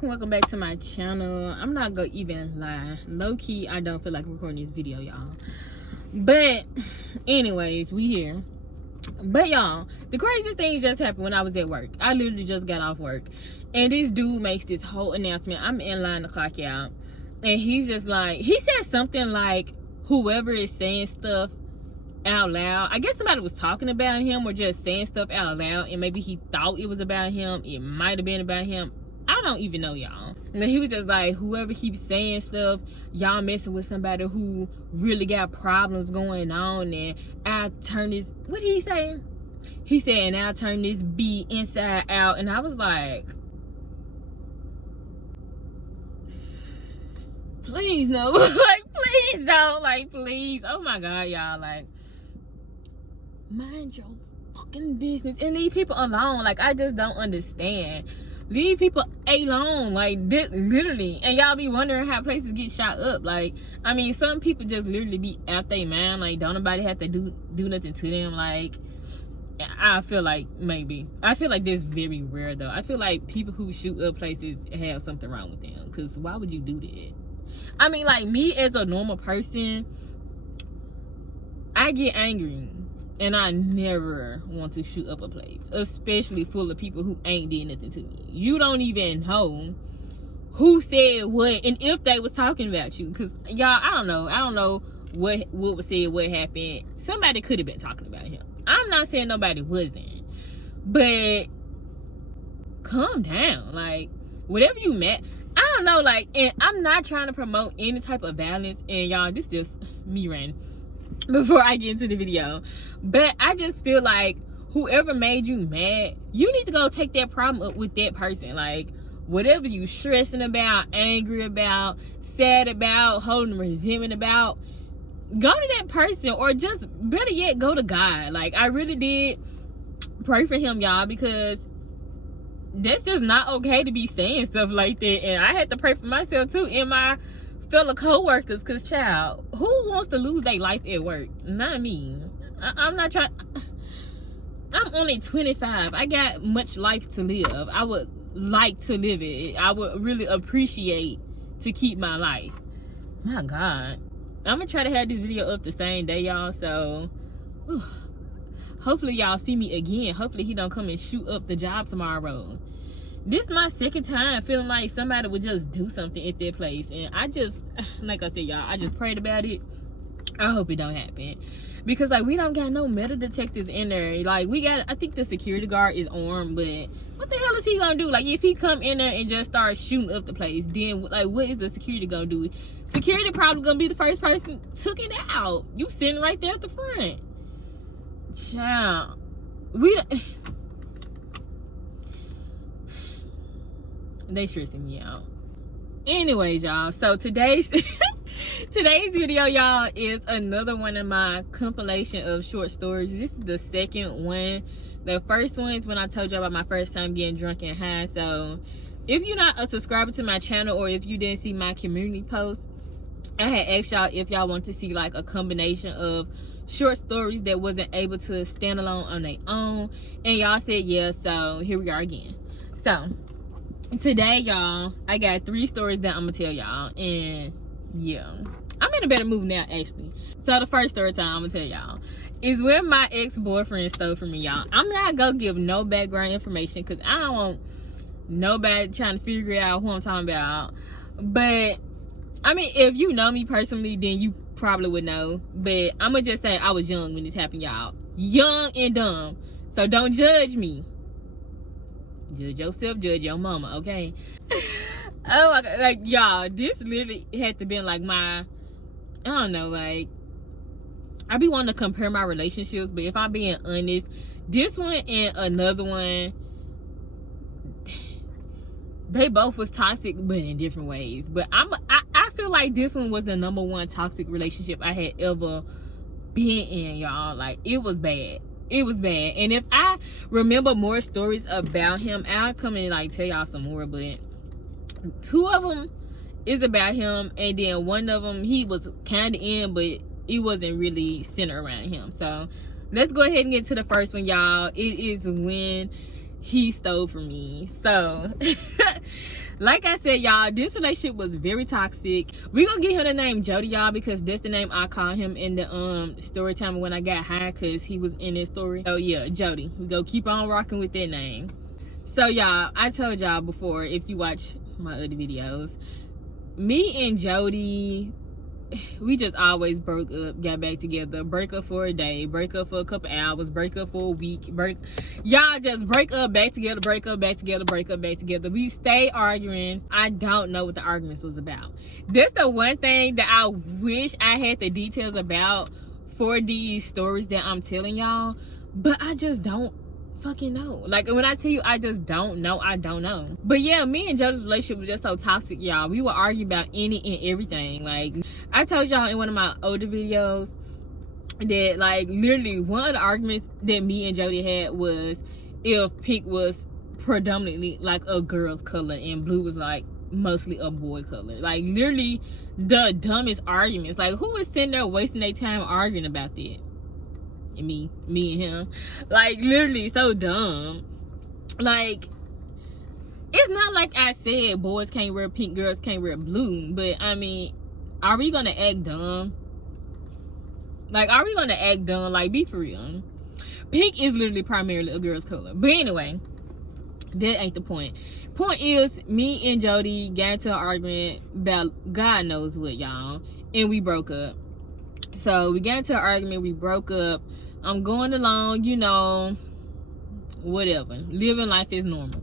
welcome back to my channel. I'm not gonna even lie, low-key I don't feel like recording this video, y'all, but anyways, we here. But y'all, the craziest thing just happened when I was at work. I literally just got off work and this dude makes this whole announcement. I'm in line to clock out and he's just like, he said something like, whoever is saying stuff out loud, I guess somebody was talking about him or just saying stuff out loud, and maybe he thought it was about him. It might have been about him. I don't even know, y'all. And he was just like, whoever keeps saying stuff, y'all messing with somebody who really got problems going on, and I'll turn this, what did he say? He said, and I'll turn this B inside out. And I was like, please no. Like, please don't. Like, please. Oh my God, y'all. Like, mind your fucking business and leave people alone. Like, I just don't understand. Leave people alone, like, literally. And y'all be wondering how places get shot up. Like, I mean, some people just literally be out their mind. Like, don't nobody have to do nothing to them. Like, I feel like maybe. I feel like this very rare, though. I feel like people who shoot up places have something wrong with them. Because why would you do that? I mean, like, me as a normal person, I get angry. And I never want to shoot up a place, especially full of people who ain't did nothing to me. You don't even know who said what and if they was talking about you. Because, y'all, I don't know what was said, what happened. Somebody could have been talking about him. I'm not saying nobody wasn't. But calm down. Like, whatever you met, I don't know. Like, and I'm not trying to promote any type of violence. And, y'all, this just me ranting before I get into the video. But I just feel like whoever made you mad, you need to go take that problem up with that person. Like, whatever you stressing about, angry about, sad about, holding resentment about, go to that person, or just better yet, go to God. Like, I really did pray for him, y'all, because that's just not okay to be saying stuff like that. And I had to pray for myself too, and my fellow co-workers, because child, who wants to lose their life at work? Not me. I'm not trying. I'm only 25. I got much life to live. I would like to live it. I would really appreciate to keep my life. My God, I'm gonna try to have this video up the same day, y'all, so hopefully y'all see me again. Hopefully he don't come and shoot up the job tomorrow. This is my second time feeling like somebody would just do something at their place. And I just, like I said, y'all, I just prayed about it. I hope it don't happen. Because, like, we don't got no metal detectors in there. Like, we got, I think the security guard is armed, but what the hell is he gonna do? Like, if he come in there and just start shooting up the place, then, like, what is the security gonna do? Security probably gonna be the first person took it out. You sitting right there at the front. Child. They stressing me out. Anyways, y'all, so today's video, y'all, is another one of my compilation of short stories. This is the second one. The first one is when I told y'all about my first time getting drunk and high. So if you're not a subscriber to my channel, or if you didn't see my community post, I had asked y'all if y'all want to see like a combination of short stories that wasn't able to stand alone on their own, and y'all said yeah. So here we are again. So today, y'all, I got 3 stories that I'm gonna tell y'all, and yeah, I'm in a better mood now, actually. So the first story time I'm gonna tell y'all is when my ex-boyfriend stole from me, y'all. I'm not gonna give no background information because I don't want nobody trying to figure out who I'm talking about. But I mean, if you know me personally, then you probably would know. But I'm gonna just say I was young when this happened, y'all. Young and dumb. So don't judge me. Judge yourself, judge your mama, okay? Oh my God, like, y'all, this literally had to been like my, I don't know, like, I be wanting to compare my relationships, but if I'm being honest, this one and another one, they both was toxic, but in different ways. But I feel like this one was the #1 toxic relationship I had ever been in, y'all. Like, it was bad. It was bad. And if I remember more stories about him, I'll come and like tell y'all some more. But 2 of them is about him, and then 1 of them he was kind of in, but it wasn't really centered around him. So let's go ahead and get to the first one, y'all. It is when he stole from me. So Like I said, y'all, this relationship was very toxic. We gonna get him the name Jody, y'all, because that's the name I call him in the story time when I got high, because he was in this story. So yeah, Jody. We go keep on rocking with that name. So y'all, I told y'all before, if you watch my other videos, me and Jody, we just always broke up, got back together, break up for a day, break up for a couple hours, break up for a week, y'all just break up, back together, break up, back together, break up, back together. We stay arguing. I don't know what the arguments was about. That's the one thing that I wish I had the details about for these stories that I'm telling y'all, but I just don't fucking know. Like, when I tell you I just don't know, I don't know. But yeah, me and Jody's relationship was just so toxic, y'all. We would argue about any and everything. Like, I told y'all in one of my older videos that, like, literally one of the arguments that me and Jody had was if pink was predominantly like a girl's color and blue was like mostly a boy color. Like, literally the dumbest arguments. Like, who is sitting there wasting their time arguing about that? Me and him. Like, literally so dumb. Like, it's not like I said boys can't wear pink, girls can't wear blue, but I mean, are we gonna act dumb? Like, are we gonna act dumb? Like, be for real. Pink is literally primarily a girl's color. But anyway, that ain't the point. Point is, me and Jody got into an argument about God knows what, y'all, and we broke up. So we got into an argument, we broke up. I'm going along, you know, whatever, living life is normal.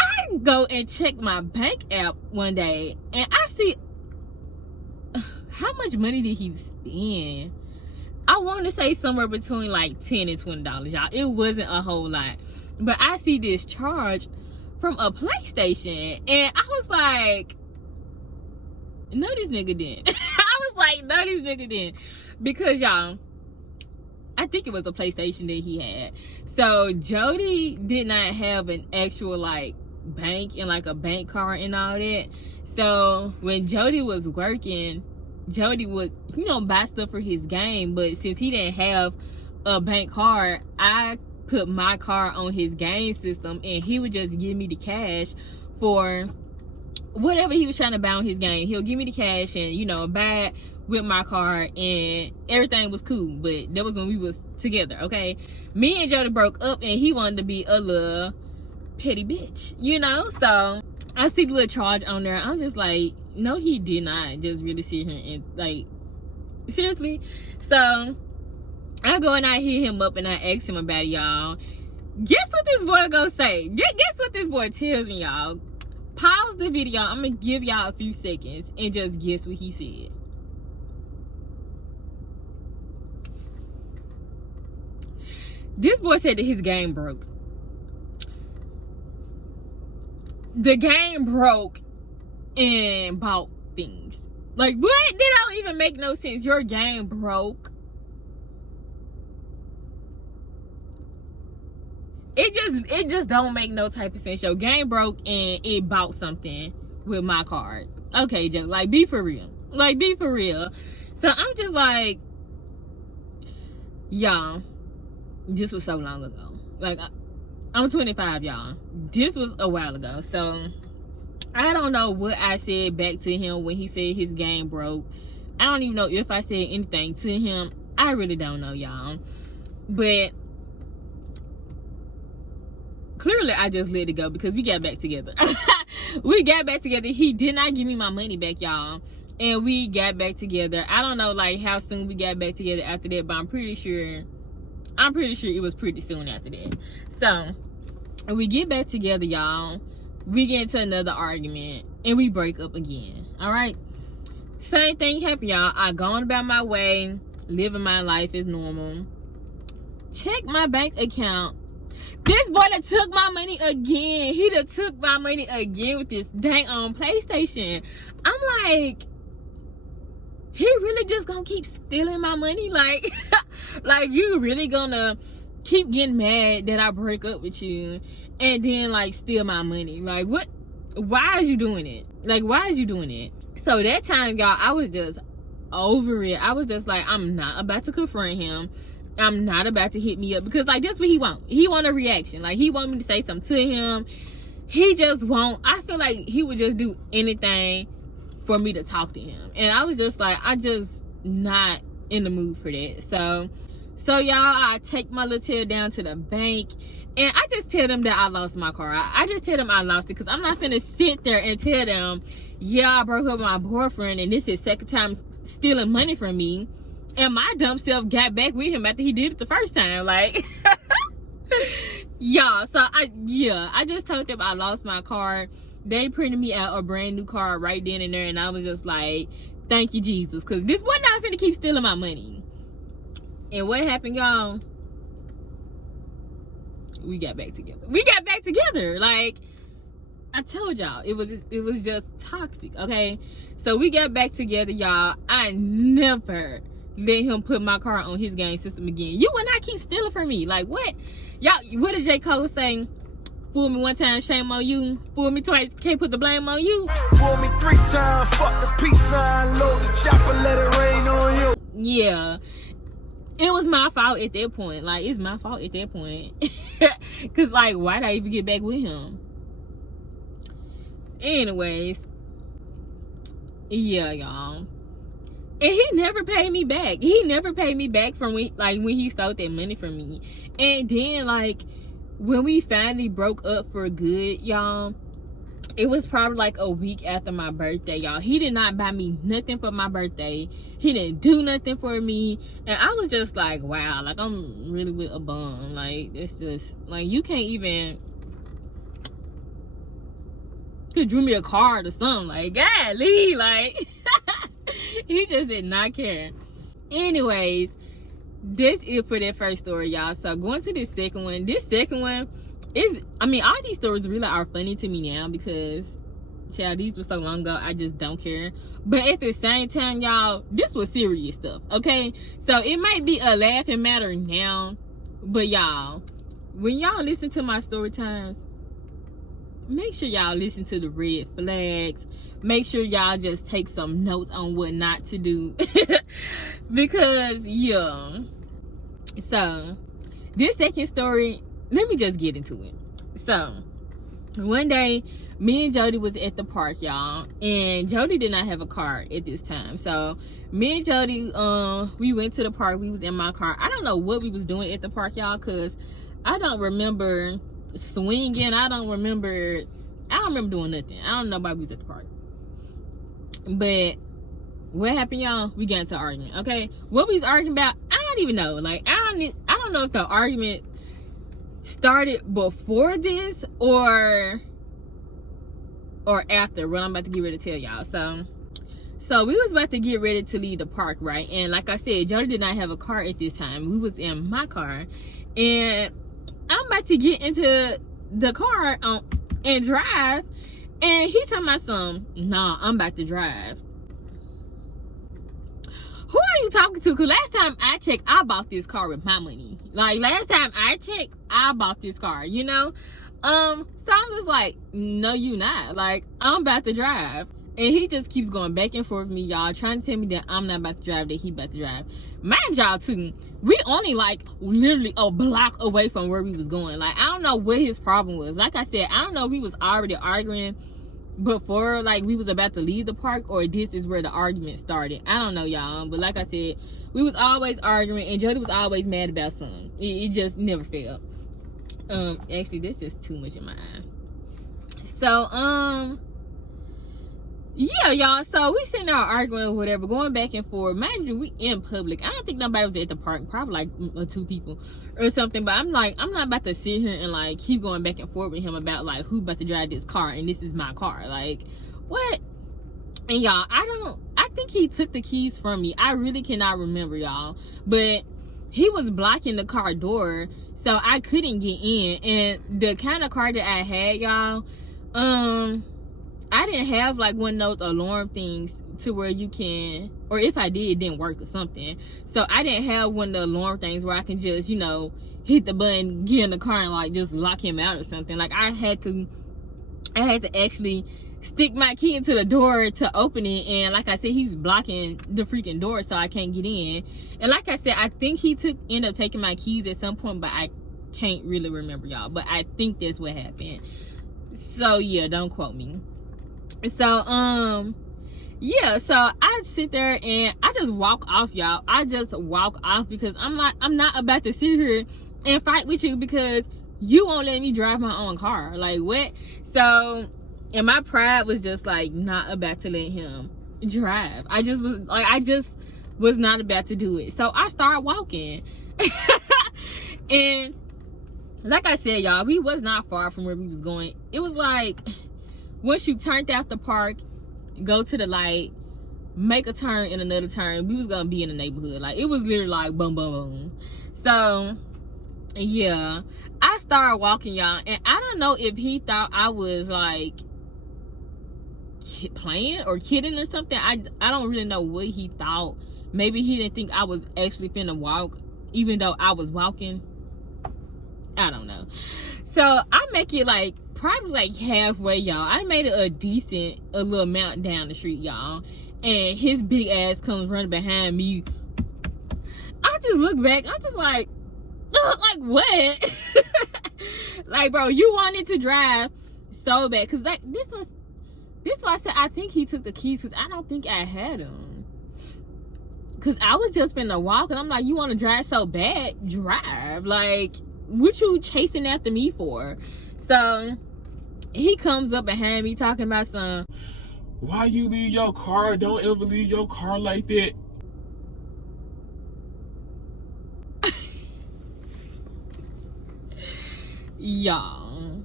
I go and check my bank app one day and I see, how much money did he spend? I want to say somewhere between like $10 and $20, y'all. It wasn't a whole lot, but I see this charge from a PlayStation and I was like, no, this nigga didn't. I was like, no, this nigga didn't. Because, y'all, I think it was a PlayStation that he had. So Jody did not have an actual like bank and like a bank card and all that. So when Jody was working, Jody would, you know, buy stuff for his game. But since he didn't have a bank card, I put my card on his game system and he would just give me the cash for whatever he was trying to buy on his game. He'll give me the cash and, you know, buy it with my card and everything was cool. But that was when we was together, okay? Me and Jody broke up and he wanted to be a little petty bitch, you know? So I see the little charge on there. I'm just like, no, he did not just really sit here and like, seriously. So I go and I hit him up and I ask him about it, y'all. Guess what this boy gonna say? Guess what this boy tells me, y'all? Pause the video. I'm gonna give y'all a few seconds and just guess what he said. This boy said that his game broke. The game broke and bought things. Like, what? That don't even make no sense. Your game broke. It just don't make no type of sense. Your game broke and it bought something with my card. Okay, Joe, like, be for real. Like, be for real. So I'm just like, y'all, this was so long ago. Like, I'm 25, y'all. This was a while ago. So I don't know what I said back to him when he said his game broke. I don't even know if I said anything to him. I really don't know, y'all. But clearly I just let it go because we got back together. We got back together. He did not give me my money back, y'all. And we got back together. I don't know like how soon we got back together after that, but I'm pretty sure it was pretty soon after that. So we get back together, y'all. We get into another argument and we break up again. All right, same thing happened, y'all. I gone about my way, living my life as normal. Check my bank account. This boy that took my money again. He done took my money again with this dang on PlayStation. I'm like, he really just gonna keep stealing my money? Like, like, you really gonna keep getting mad that I break up with you and then like steal my money? Like, what? Why is you doing it? Like, why is you doing it? So that time, y'all, I was just over it. I was just like, I'm not about to confront him. I'm not about to hit me up because like that's what he want. He want a reaction. Like, he want me to say something to him. he just won't. I feel like he would just do anything for me to talk to him. And I was just like, I just not in the mood for that. So y'all, I take my little tail down to the bank, and I just tell them that I lost my car. I just tell them I lost it, because I'm not finna sit there and tell them, yeah, I broke up with my boyfriend and this is second time stealing money from me, and my dumb self got back with him after he did it the first time. Like, y'all, so I just told them I lost my car. They printed me out a brand new car right then and there, and I was just like, thank you, Jesus, because this one not finna keep stealing my money. And what happened, y'all? We got back together. Like, I told y'all, it was just toxic, okay? So we got back together, y'all. I never let him put my car on his game system again. You will not keep stealing from me. Like, what? Y'all, what did J. Cole say? Fool me one time, shame on you. Fool me twice, can't put the blame on you. Fool me 3 times, fuck the peace sign, load the chopper, let it rain on you. Yeah. It was my fault at that point. Like, it's my fault at that point. Because, like, why'd I even get back with him? Anyways. Yeah, y'all. And he never paid me back. He never paid me back from when he stole that money from me. And then, like, when we finally broke up for good, y'all, it was probably like a week after my birthday, y'all. He did not buy me nothing for my birthday. He didn't do nothing for me. And I was just like, wow, like, I'm really with a bum. Like, it's just, like, you can't even, could drew me a card or something. Like, golly, like, he just did not care. Anyways, that's it for that first story, y'all. So going to this second one is, I mean, all these stories really are funny to me now, because, child, these were so long ago, I just don't care. But at the same time, y'all, this was serious stuff, okay? So it might be a laughing matter now, but y'all, when y'all listen to my story times, make sure y'all listen to the red flags. Make sure y'all just take some notes on what not to do. Because, yeah. So, this second story, let me just get into it. So, one day, me and Jody was at the park, y'all. And Jody did not have a car at this time. So, me and Jody, we went to the park. We was in my car. I don't know what we was doing at the park, y'all, because I don't remember swinging. I don't remember doing nothing. I don't know why we was at the park. But what happened, y'all? We got into an argument, okay? What we was arguing about, I don't even know. Like, I don't know if the argument started before this or after what I'm about to get ready to tell y'all. So we was about to get ready to leave the park, right? And like I said, Jody did not have a car at this time. We was in my car, and I'm about to get into the car and drive, and he told my son, nah, I'm about to drive. Who are you talking to? Because last time I checked, I bought this car with my money. Like, last time I checked, I bought this car, you know? So I'm just like, no, you not. Like, I'm about to drive. And he just keeps going back and forth with me, y'all, trying to tell me that I'm not about to drive, that he about to drive. Mind y'all, too, we only, like, literally a block away from where we was going. Like, I don't know what his problem was. Like I said, I don't know if he was already arguing before, like, we was about to leave the park, or this is where the argument started. I don't know, y'all. But like I said, we was always arguing, and Jody was always mad about something. It just never failed. Actually, that's just too much in my eye. So, yeah, y'all. So we sitting there arguing or whatever, going back and forth. Mind you, we in public. I don't think nobody was at the park. Probably like 2 people or something. But I'm like, I'm not about to sit here and like keep going back and forth with him about like who about to drive this car, and this is my car. Like, what? And y'all, I think he took the keys from me. I really cannot remember, y'all. But he was blocking the car door, so I couldn't get in. And the kind of car that I had, y'all, I didn't have like one of those alarm things to where you can, or if I did, it didn't work or something. So I didn't have one of the alarm things where I can just, you know, hit the button, get in the car, and like just lock him out or something. Like, I had to actually stick my key into the door to open it, and like I said, he's blocking the freaking door, so I can't get in. And like I said, I think he ended up taking my keys at some point, but I can't really remember, y'all. But I think that's what happened. So yeah, don't quote me. So yeah, so I sit there and I just walk off, y'all. I just walk off because I'm not about to sit here and fight with you because you won't let me drive my own car. Like, what? So, and my pride was just like not about to let him drive. I just was not about to do it. So I started walking. And like I said, y'all, we was not far from where we was going. It was like once you turned out the park, go to the light, make a turn in another turn, we was gonna be in the neighborhood. Like, it was literally like boom boom boom. So yeah, I started walking, y'all, and I don't know if he thought I was like playing or kidding or something. I don't really know what he thought. Maybe he didn't think I was actually finna walk even though I was walking. I don't know. So I make it like probably like halfway, y'all. I made it a little amount down the street, y'all, and his big ass comes running behind me. I just look back, I'm just like what? Like, bro, you wanted to drive so bad, because like this was why I said I think he took the keys, because I don't think I had them, because I was just finna walk and I'm like, you want to drive so bad, drive. Like, what you chasing after me for? So he comes up behind me talking about some, why you leave your car? Don't ever leave your car like that. Y'all,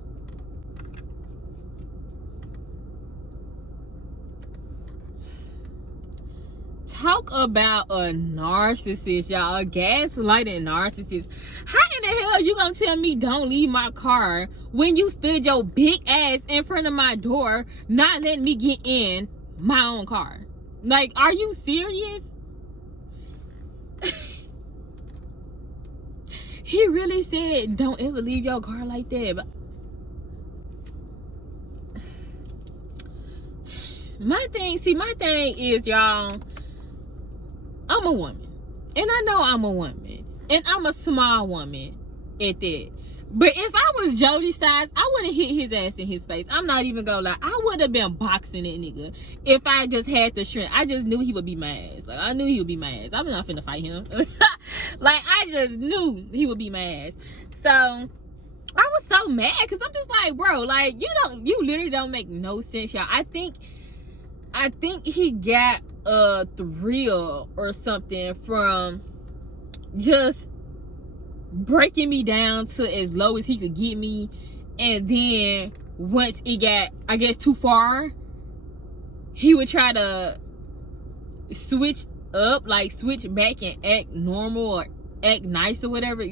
talk about a narcissist, y'all. A gaslighting narcissist. How in the hell you gonna tell me don't leave my car when you stood your big ass in front of my door, not letting me get in my own car? Like, are you serious? He really said don't ever leave your car like that. But my thing is, y'all, I'm a woman, and I know I'm a woman, and I'm a small woman at that. But if I was Jody's size, I would have hit his ass in his face. I'm not even gonna lie. I would have been boxing that nigga if I just had the strength. I just knew he would be my ass. Like, I knew he would be my ass. I'm not finna fight him. Like, I just knew he would be my ass. So I was so mad because I'm just like, bro, like, you literally don't make no sense, y'all. I think he got a thrill or something from just breaking me down to as low as he could get me, and then once it got, I guess, too far, he would try to switch up, like switch back and act normal or act nice or whatever.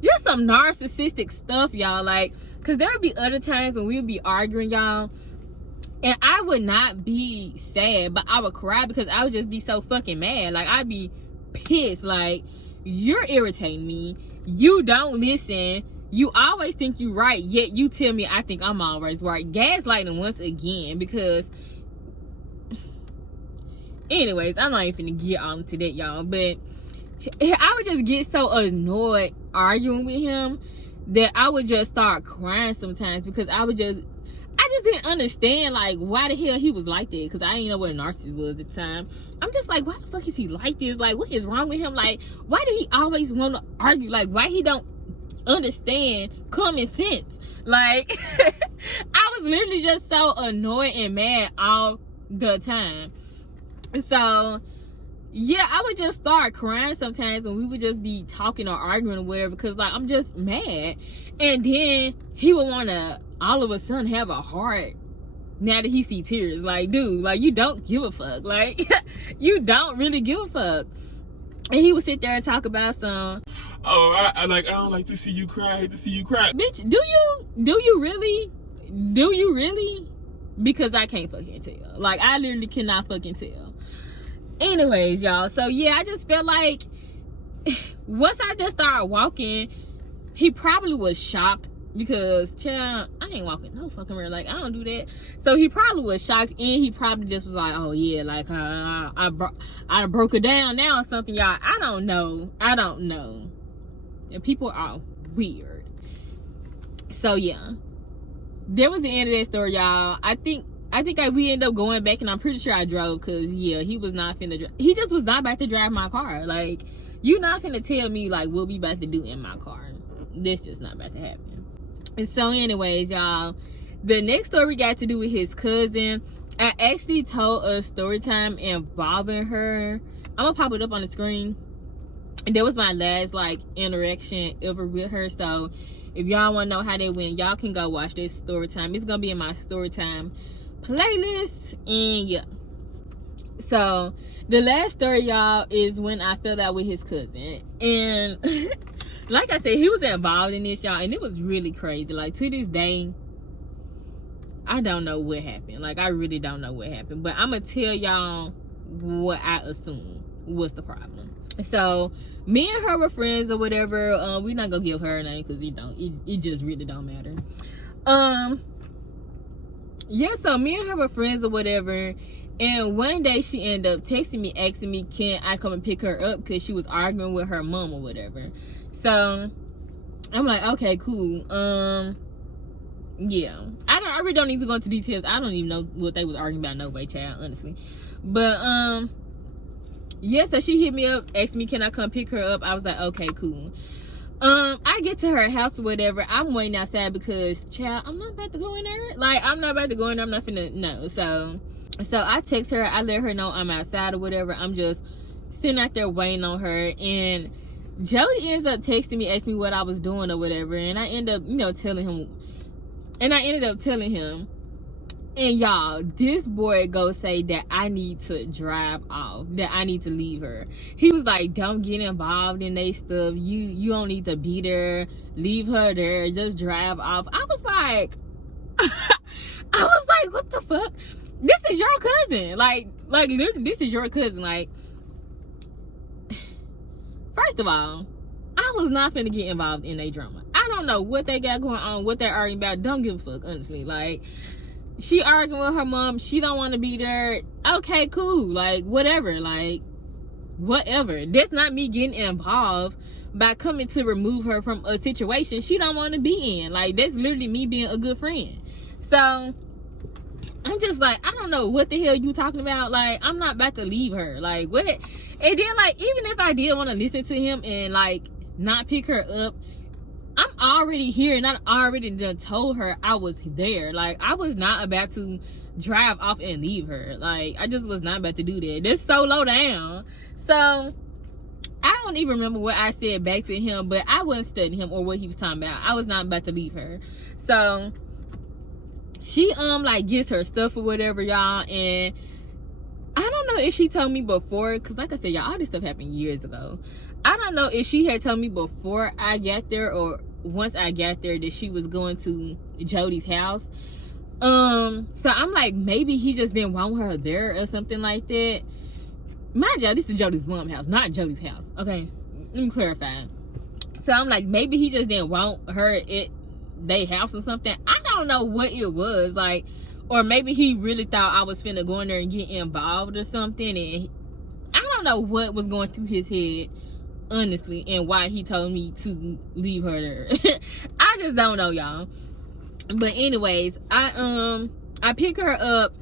Just some narcissistic stuff, y'all. Like, because there would be other times when we would be arguing, y'all, and I would not be sad, but I would cry because I would just be so fucking mad. Like, I'd be pissed. Like, you're irritating me. You don't listen. You always think you're right, yet you tell me I think I'm always right. Gaslighting once again, because anyways, I'm not even gonna get on to that, y'all. But I would just get so annoyed arguing with him that I would just start crying sometimes, because I just didn't understand, like, why the hell he was like that, because I didn't know what a narcissist was at the time. I'm just like, why the fuck is he like this? Like, what is wrong with him? Like, why do he always want to argue? Like, why he don't understand common sense? Like, I was literally just so annoyed and mad all the time. So yeah, I would just start crying sometimes when we would just be talking or arguing or whatever, because like, I'm just mad. And then he would want to all of a sudden have a heart now that he see tears. Like, dude, like, you don't give a fuck. Like, you don't really give a fuck. And he would sit there and talk about some, oh, I don't like to see you cry. I hate to see you cry. bitch, do you really? Because I can't fucking tell. Like, I literally cannot fucking tell. Anyways, y'all, so yeah, I just felt like once I just started walking, he probably was shocked, because, child, I ain't walking no fucking where. Like, I don't do that. So he probably was shocked, and he probably just was like, oh yeah, like, I broke her down now or something, y'all. I don't know. And people are weird. So yeah, that was the end of that story, y'all. I think we ended up going back, and I'm pretty sure I drove, because yeah, he was not finna drive. He just was not about to drive my car. Like, you not finna tell me like what we about to do in my car. This just not about to happen. And so anyways, y'all, the next story got to do with his cousin. I actually told a story time involving her. I'm gonna pop it up on the screen. And that was my last like interaction ever with her. So if y'all want to know how they went, y'all can go watch this story time. It's gonna be in my story time playlist. And yeah, so the last story, y'all, is when I fell out with his cousin. And like I said, he was involved in this, y'all, and it was really crazy. Like, to this day, I don't know what happened. Like, I really don't know what happened, but I'm gonna tell y'all what I assume was the problem. So me and her were friends or whatever. We're not gonna give her a name, because it just really don't matter. Yeah, so me and her were friends or whatever, and one day she ended up texting me, asking me, can I come and pick her up, because she was arguing with her mom or whatever. So I'm like, okay, cool. Yeah, I really don't need to go into details. I don't even know what they was arguing about, no way, child, honestly. But yeah, so she hit me up, asked me, can I come pick her up? I was like, okay, cool. I get to her house or whatever. I'm waiting outside because, child, I'm not about to go in there. Like, I'm not about to go in there. I'm not finna, no. So I text her. I let her know I'm outside or whatever. I'm just sitting out there waiting on her. And Jody ends up texting me, asking me what I was doing or whatever. And I end up, telling him. And I ended up telling him. And y'all, this boy go say that I need to drive off, that I need to leave her. He was like, don't get involved in they stuff. You don't need to be there. Leave her there. Just drive off. I was like, what the fuck? This is your cousin. Like literally, this is your cousin. Like, first of all, I was not finna get involved in their drama. I don't know what they got going on, what they're arguing about. Don't give a fuck, honestly. Like, she arguing with her mom. She don't want to be there. Okay, cool. Like, whatever. Like, whatever. That's not me getting involved by coming to remove her from a situation she don't want to be in. Like, that's literally me being a good friend. So I'm just like, I don't know what the hell you talking about. Like, I'm not about to leave her. Like, what? And then, like, even if I did want to listen to him and like not pick her up, I'm already here, and I already done told her I was there. Like, I was not about to drive off and leave her. Like, I just was not about to do that. That's so low down. So I don't even remember what I said back to him, but I wasn't studying him or what he was talking about. I was not about to leave her. So she like gets her stuff or whatever, y'all, and I don't know if she told me before, because like I said, y'all, all this stuff happened years ago. I don't know if she had told me before I got there or once I got there that she was going to Jody's house. So I'm like, maybe he just didn't want her there or something like that. Mind y'all, this is Jody's mom's house, not Jody's house. Okay, let me clarify. So I'm like, maybe he just didn't want her at their house or something. I don't know what it was, like, or maybe he really thought I was finna go in there and get involved or something, and I don't know what was going through his head, honestly, and why he told me to leave her there. I just don't know, y'all. But anyways, I pick her up,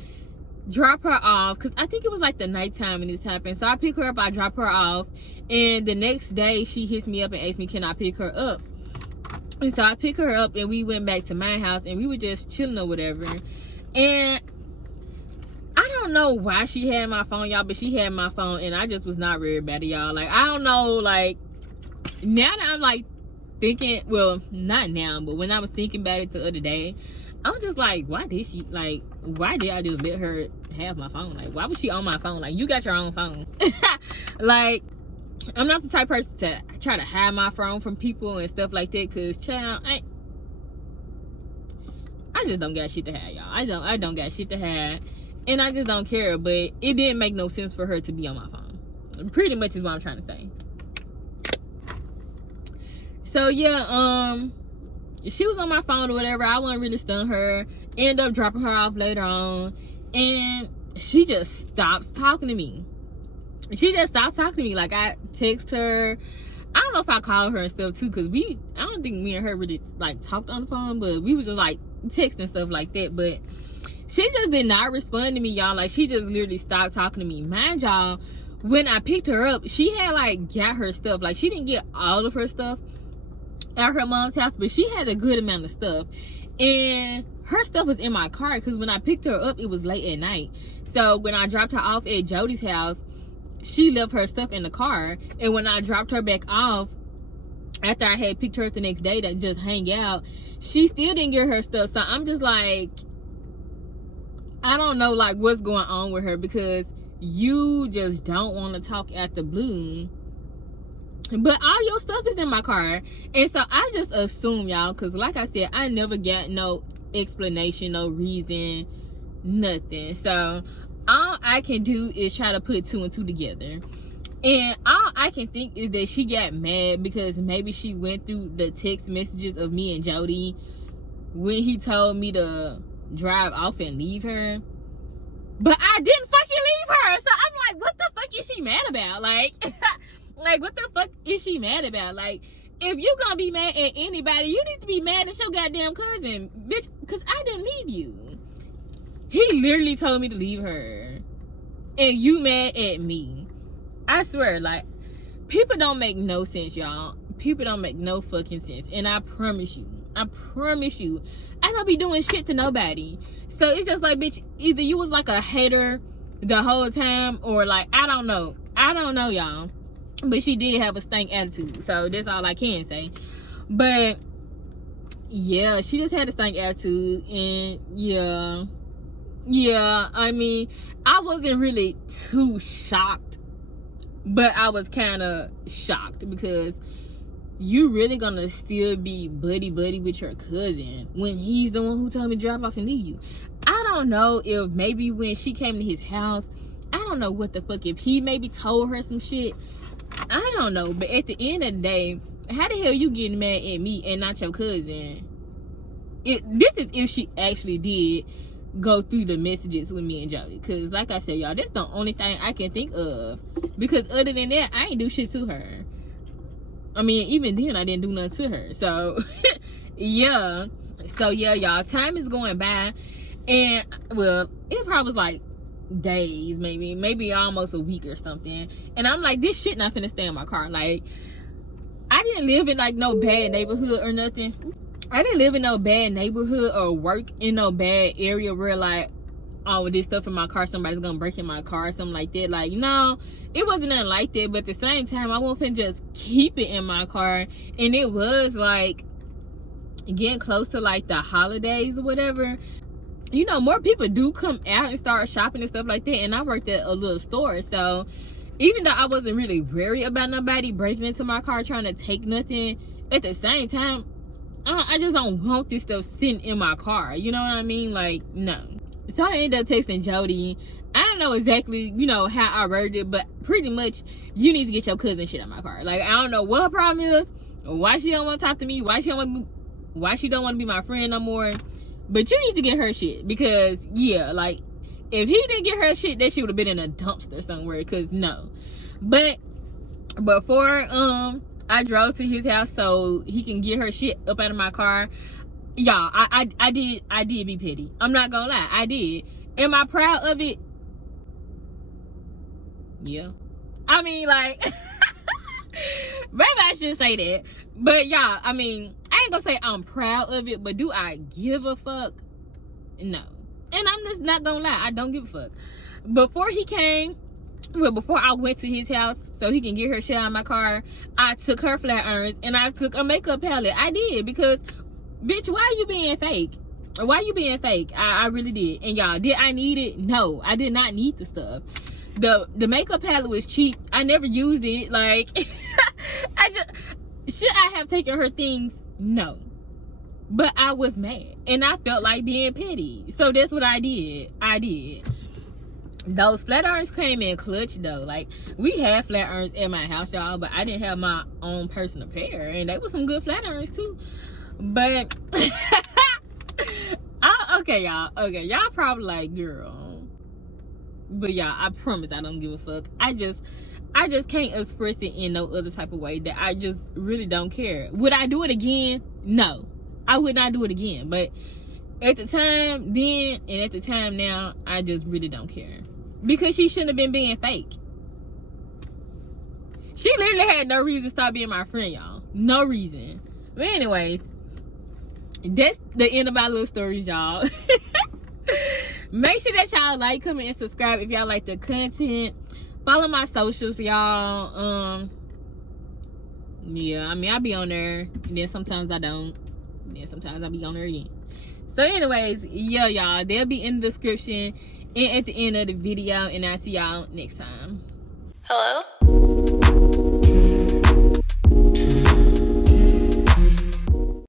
drop her off, because I think it was like the nighttime when this happened. So I pick her up, I drop her off, and the next day she hits me up and asks me, can I pick her up? And so I pick her up, and we went back to my house, and we were just chilling or whatever. And I don't know why she had my phone, y'all, but she had my phone, and I just was not worried about it, y'all. Like, I don't know, like, now that I'm like thinking, well, not now, but when I was thinking about it the other day, I was just like, why did I just let her have my phone? Like, why was she on my phone? Like, you got your own phone. Like, I'm not the type of person to try to hide my phone from people and stuff like that, because, child, I just don't got shit to hide, y'all. I don't got shit to hide, and I just don't care. But it didn't make no sense for her to be on my phone. Pretty much is what I'm trying to say. So yeah, she was on my phone or whatever. I wasn't really stun her. End up dropping her off later on, and she just stops talking to me. Like, I text her. I don't know if I called her and stuff too, because I don't think me and her really like talked on the phone, but we was just like text and stuff like that. But she just did not respond to me, y'all. Like, she just literally stopped talking to me. Mind y'all, when I picked her up, she had like got her stuff. Like, she didn't get all of her stuff at her mom's house, but she had a good amount of stuff. And her stuff was in my car, because when I picked her up, it was late at night. So when I dropped her off at Jody's house, she left her stuff in the car. And when I dropped her back off, after I had picked her up the next day to just hang out, she still didn't get her stuff. So I'm just like, I don't know like what's going on with her, because you just don't want to talk at the blue. But all your stuff is in my car. And so I just assume, y'all, because like I said, I never got no explanation, no reason, nothing. So all I can do is try to put 2 and 2 together. And all I can think is that she got mad because maybe she went through the text messages of me and Jody when he told me to drive off and leave her. But I didn't fucking leave her. So I'm like, what the fuck is she mad about? Like, like, what the fuck is she mad about? Like, if you gonna be mad at anybody, you need to be mad at your goddamn cousin, bitch, because I didn't leave you. He literally told me to leave her. And you mad at me. I swear, like, people don't make no sense, y'all. People don't make no fucking sense. And I promise you, I don't be doing shit to nobody. So it's just like, bitch, either you was like a hater the whole time, or like, I don't know, y'all. But she did have a stank attitude, so that's all I can say. But yeah, she just had a stank attitude. And yeah, I mean, I wasn't really too shocked, but I was kind of shocked, because you really gonna still be buddy with your cousin when he's the one who told me to drive off and leave you. I don't know if maybe when she came to his house, I don't know what the fuck, if he maybe told her some shit, I don't know. But at the end of the day, how the hell you getting mad at me and not your cousin? This is if she actually did go through the messages with me and Jody, because like I said, y'all, that's the only thing I can think of, because other than that, I ain't do shit to her. I mean, even then I didn't do nothing to her. So yeah, y'all, time is going by, and well, it probably was like days, maybe almost a week or something, and I'm like, this shit not finna stay in my car. Like, I didn't live in like no bad neighborhood or nothing. I didn't live in no bad neighborhood or work in no bad area where like, oh, with this stuff in my car, somebody's gonna break in my car or something like that. Like, no, it wasn't nothing like that. But at the same time, I wasn't just keep it in my car. And it was like getting close to like the holidays or whatever. You know, more people do come out and start shopping and stuff like that. And I worked at a little store, so even though I wasn't really worried about nobody breaking into my car trying to take nothing, at the same time, I just don't want this stuff sitting in my car. You know what I mean? Like, no. So I ended up texting Jody. I don't know exactly, you know, how I worded it, but pretty much, you need to get your cousin shit out of my car. Like, I don't know what her problem is, why she don't want to talk to me, why she don't want to be my friend no more. But you need to get her shit, because yeah, like, if he didn't get her shit, that shit would have been in a dumpster somewhere. Cause no. But before I drove to his house so he can get her shit up out of my car, y'all, I did be petty. I'm not gonna lie, I did. Am I proud of it? Yeah. I mean, like, maybe I shouldn't say that. But y'all, I mean, I ain't gonna say I'm proud of it, but do I give a fuck? No. And I'm just not gonna lie, I don't give a fuck. Before he came, well, before I went to his house so he can get her shit out of my car, I took her flat irons and I took a makeup palette. I did, because, bitch, why you being fake? Why you being fake? I really did. And y'all, did I need it? No, I did not need the stuff. The makeup palette was cheap. I never used it. Like, should I have taken her things? No. But I was mad and I felt like being petty. So that's what I did. Those flat irons came in clutch though. Like, we had flat irons at my house, y'all, but I didn't have my own personal pair, and they were some good flat irons too. But okay, y'all probably like, girl, but y'all, I promise I don't give a fuck. I just can't express it in no other type of way, that I just really don't care. Would I do it again? No, I would not do it again. But At the time then and at the time now, I just really don't care. Because she shouldn't have been being fake. She literally had no reason to stop being my friend, y'all. No reason. But anyways, that's the end of my little stories, y'all. Make sure that y'all like, comment, and subscribe if y'all like the content. Follow my socials, y'all. Yeah, I mean, I be on there, and then sometimes I don't, and then sometimes I be on there again. So anyways, yeah, y'all, they'll be in the description and at the end of the video, and I'll see y'all next time. Hello?